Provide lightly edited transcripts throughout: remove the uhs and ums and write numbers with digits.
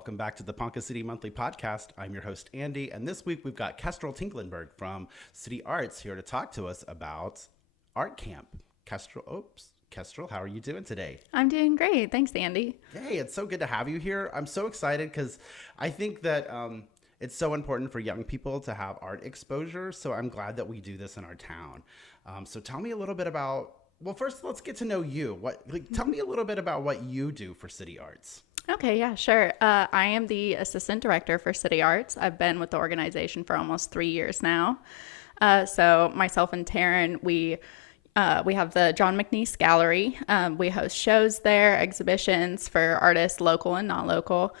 Welcome back to the Ponca City Monthly Podcast. I'm your host, Andy, and this week we've got Kestrel Tinklenberg from City Arts here to talk to us about art camp. Kestrel, how are you doing today? I'm doing great. Thanks, Andy. Hey, it's so good to have you here. I'm so excited because I think that it's so important for young people to have art exposure, so I'm glad that we do this in our town. So tell me a little bit about, well, first let's get to know you. Tell me a little bit about what you do for City Arts. Okay, yeah, sure. I am the assistant director for City Arts. I've been with the organization for almost 3 years now. So myself and Taryn, we have the John McNeese Gallery. We host shows there, exhibitions for artists, local and non-local.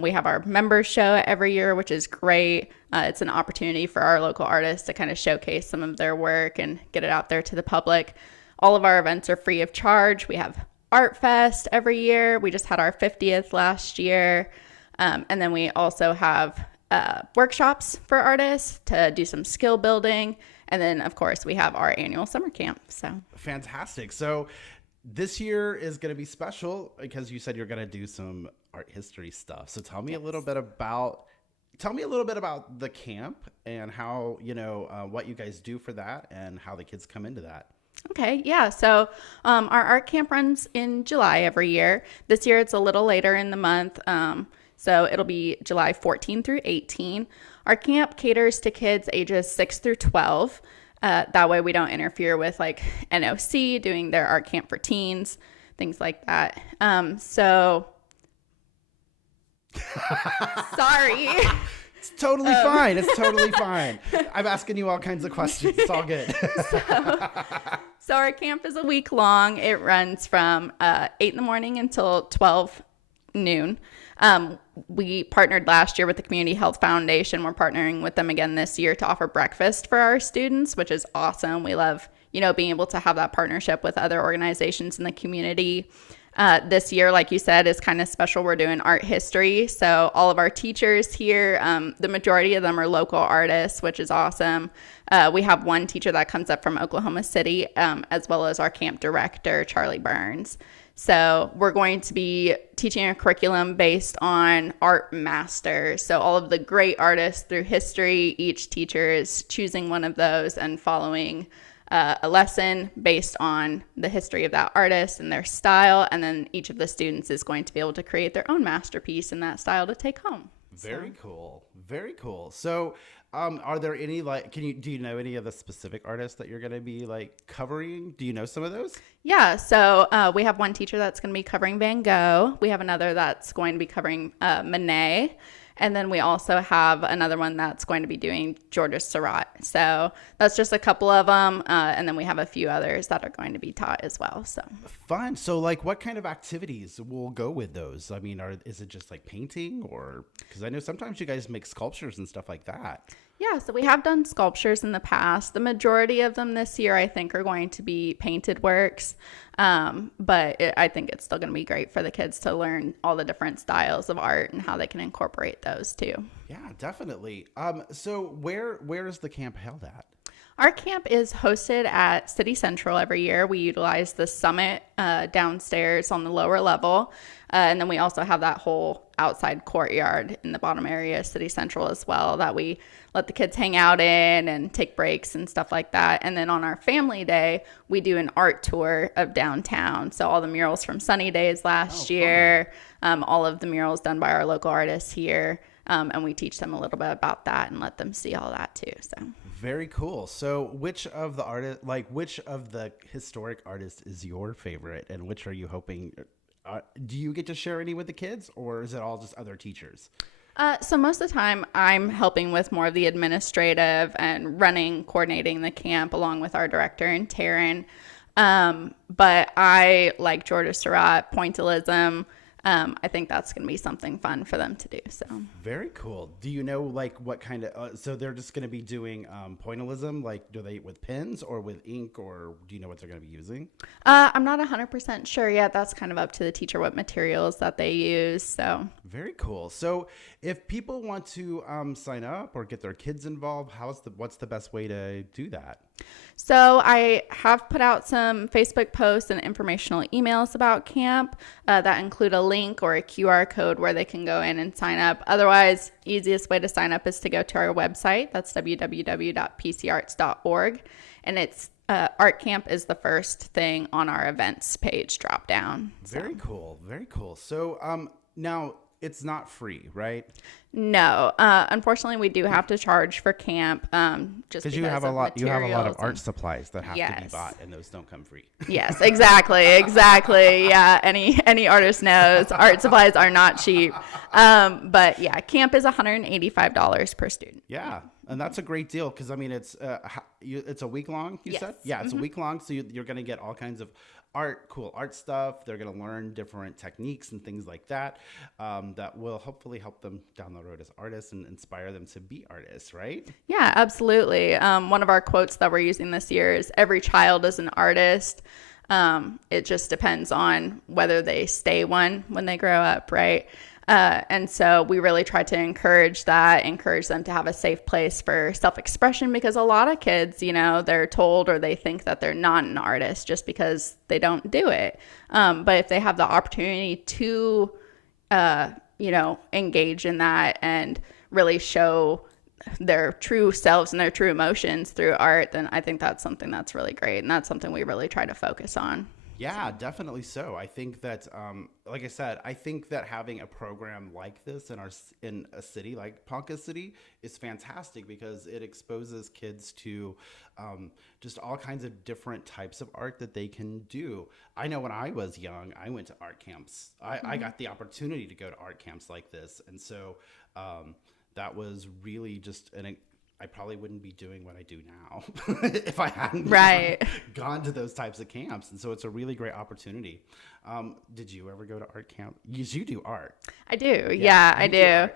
We have our members show every year, which is great. It's an opportunity for our local artists to kind of showcase some of their work and get it out there to the public. All of our events are free of charge. We have Art Fest every year. We just had our 50th last year. And then we also have workshops for artists to do some skill building. And then, of course, we have our annual summer camp. So fantastic. So this year is going to be special because you said you're going to do some art history stuff. So tell me a little bit about the camp and how, what you guys do for that and how the kids come into that. Okay, yeah. So our art camp runs in July every year. This year it's a little later in the month. So it'll be July 14 through 18. Our camp caters to kids ages 6 through 12. That way we don't interfere with like NOC doing their art camp for teens, things like that. Sorry. It's totally fine. It's totally fine. I'm asking you all kinds of questions. It's all good. So our camp is a week long. It runs from 8 in the morning until 12 noon. We partnered last year with the Community Health Foundation. We're partnering with them again this year to offer breakfast for our students, which is awesome. We love, being able to have that partnership with other organizations in the community. This year, like you said, is kind of special. We're doing art history. So all of our teachers here, the majority of them are local artists, which is awesome. We have one teacher that comes up from Oklahoma City, as well as our camp director, Charlie Burns. So we're going to be teaching a curriculum based on art masters. So all of the great artists through history, each teacher is choosing one of those and following a lesson based on the history of that artist and their style. And then each of the students is going to be able to create their own masterpiece in that style to take home. Very cool. Very cool. So are there any do you know any of the specific artists that you're going to be covering? Do you know some of those? Yeah. So we have one teacher that's going to be covering Van Gogh. We have another that's going to be covering Monet. And then we also have another one that's going to be doing Seurat. So that's just a couple of them. And then we have a few others that are going to be taught as well. So fun. So what kind of activities will go with those? I mean, is it just painting or, because I know sometimes you guys make sculptures and stuff like that. Yeah, so we have done sculptures in the past. The majority of them this year, I think, are going to be painted works. But I think it's still going to be great for the kids to learn all the different styles of art and how they can incorporate those too. Yeah, definitely. So where is the camp held at? Our camp is hosted at City Central every year. We utilize the summit downstairs on the lower level. And then we also have that whole outside courtyard in the bottom area of City Central as well that we let the kids hang out in and take breaks and stuff like that. And then on our family day, we do an art tour of downtown. So all the murals from Sunny Days last year, all of the murals done by our local artists here. And we teach them a little bit about that and let them see all that too. So very cool. So which of the historic artists is your favorite, and which are you hoping? Do you get to share any with the kids, or is it all just other teachers? So most of the time I'm helping with more of the administrative and coordinating the camp along with our director and Taryn. But I like Seurat, pointillism. I think that's going to be something fun for them to do. So very cool. Do you know what kind of, so they're just going to be doing pointillism, do they with pens or with ink, or do you know what they're going to be using? I'm not 100% sure yet. That's kind of up to the teacher what materials that they use. So very cool. So if people want to sign up or get their kids involved, what's the best way to do that? So I have put out some Facebook posts and informational emails about camp that include a link or a QR code where they can go in and sign up. Otherwise, easiest way to sign up is to go to our website. That's www.pcarts.org. And it's Art Camp is the first thing on our events page drop down. Very cool. Very cool. So now it's not free, right? No, unfortunately, we do have to charge for camp. Just because you have a lot. You have a lot of art and, supplies that have to be yes. bought, and those don't come free. Yes, exactly. Yeah, any artist knows art supplies are not cheap. But yeah, camp is $185 per student. Yeah, and that's a great deal because I mean it's a week long. You Yes. said, yeah, it's a week long, so you're going to get all kinds of cool art stuff. They're going to learn different techniques and things like that that will hopefully help them down the road as artists and inspire them to be artists, right? Yeah, absolutely. One of our quotes that we're using this year is every child is an artist. It just depends on whether they stay one when they grow up, right? And so we really try to encourage them to have a safe place for self-expression because a lot of kids, they're told or they think that they're not an artist just because they don't do it. But if they have the opportunity to, engage in that and really show their true selves and their true emotions through art, then I think that's something that's really great. And that's something we really try to focus on. Yeah, definitely so. I think that, like I said, I think that having a program like this in a city like Ponca City is fantastic because it exposes kids to just all kinds of different types of art that they can do. I know when I was young, I went to art camps. I got the opportunity to go to art camps like this, and so that was really just I probably wouldn't be doing what I do now if I hadn't gone to those types of camps. And so it's a really great opportunity. Did you ever go to art camp? You do art. I do. Yeah, I do.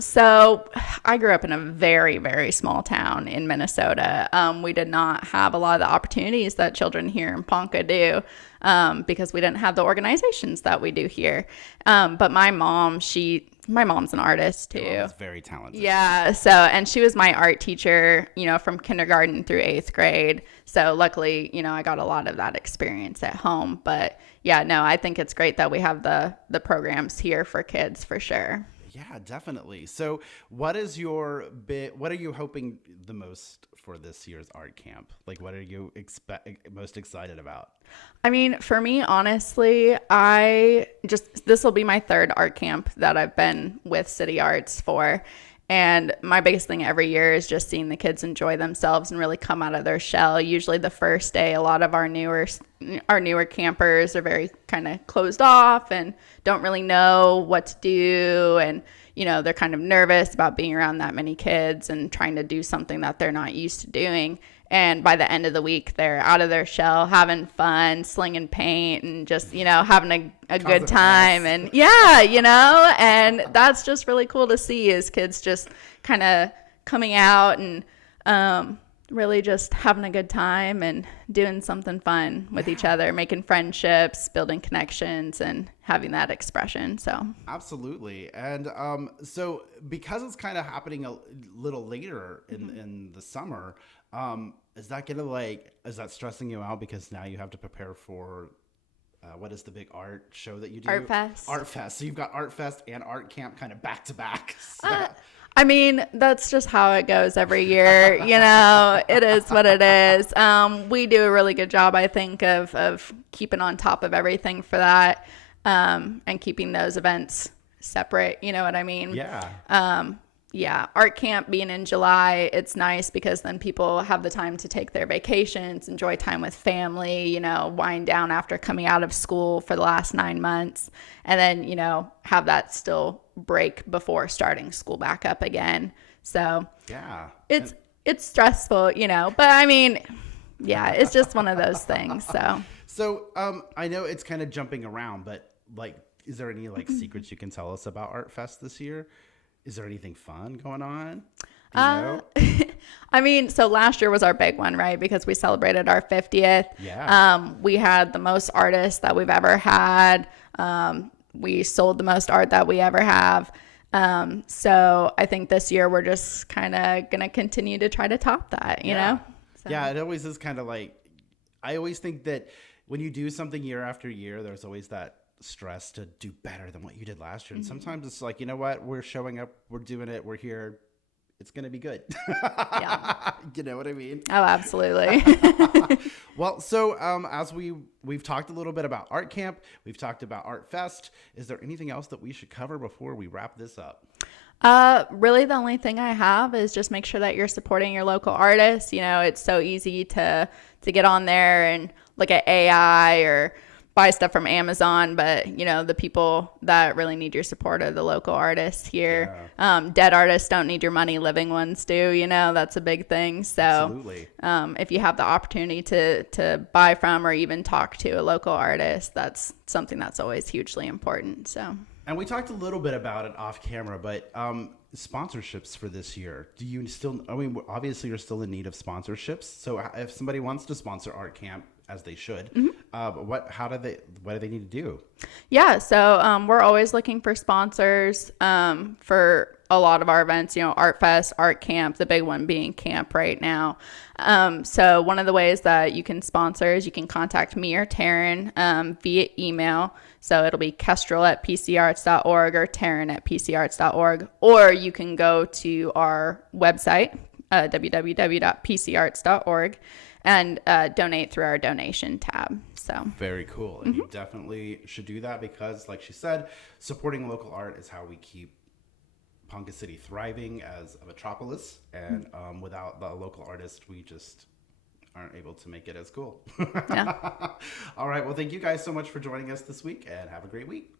So I grew up in a very, very small town in Minnesota. We did not have a lot of the opportunities that children here in Ponca do because we didn't have the organizations that we do here. But my mom's an artist too. Your mom's very talented. Yeah. So, and she was my art teacher, from kindergarten through 8th grade. So luckily, I got a lot of that experience at home, but yeah, no, I think it's great that we have the programs here for kids for sure. Yeah, definitely. So what are you hoping the most for this year's art camp? Like, what are you most excited about? I mean, for me, honestly, this will be my 3rd art camp that I've been with City Arts for. And my biggest thing every year is just seeing the kids enjoy themselves and really come out of their shell. Usually the first day, a lot of our newer campers are very kind of closed off and don't really know what to do. And, they're kind of nervous about being around that many kids and trying to do something that they're not used to doing. And by the end of the week, they're out of their shell, having fun, slinging paint, and just, having a good time. And and that's just really cool to see is kids just kind of coming out and really just having a good time and doing something fun with each other, making friendships, building connections, and having that expression. So absolutely. And so because it's kind of happening a little later in the summer, is that stressing you out because now you have to prepare for what is the big art show that you do? Art Fest. Art Fest. So you've got Art Fest and Art Camp kind of back to back. I mean, that's just how it goes every year. It is what it is. We do a really good job, I think, of keeping on top of everything for that and keeping those events separate. You know what I mean? Yeah. Yeah, art camp being in July, it's nice because then people have the time to take their vacations, enjoy time with family, wind down after coming out of school for the last 9 months, and then, have that still break before starting school back up again. So yeah, it's stressful, but I mean, yeah, it's just one of those things. So I know it's kind of jumping around, but is there any secrets you can tell us about Art Fest this year? Is there anything fun going on? I mean, so last year was our big one, right? Because we celebrated our 50th. Yeah. We had the most artists that we've ever had. We sold the most art that we ever have. So I think this year we're just kind of going to continue to try to top that, you know? So. Yeah, it always is kind of like, I always think that when you do something year after year, there's always that stress to do better than what you did last year. And sometimes it's like, you know what? We're showing up, we're doing it, we're here. It's going to be good. Yeah. You know what I mean? Oh, absolutely. Well, so as we've talked a little bit about Art Camp, we've talked about Art Fest. Is there anything else that we should cover before we wrap this up? Really the only thing I have is just make sure that you're supporting your local artists. You know, it's so easy to get on there and look at AI or buy stuff from Amazon, but you know, the people that really need your support are the local artists here. Yeah. Dead artists don't need your money, living ones do, you know, that's a big thing. So absolutely. If you have the opportunity to buy from or even talk to a local artist, that's something that's always hugely important. So. And we talked a little bit about it off camera, but sponsorships for this year. Do you still, I mean, obviously you're still in need of sponsorships. So if somebody wants to sponsor Art Camp, as they should, what do they need to do? Yeah, so we're always looking for sponsors for a lot of our events, you know, Art Fest, Art Camp, the big one being camp right now. So one of the ways that you can sponsor is you can contact me or Taryn via email. So it'll be kestrel@pcarts.org or Taryn@pcarts.org, or you can go to our website, www.pcarts.org, and donate through our donation tab. So very cool. And you definitely should do that because, like she said, supporting local art is how we keep Ponca City thriving as a metropolis. And without the local artists, we just aren't able to make it as cool. Yeah. All right. Well, thank you guys so much for joining us this week, and have a great week.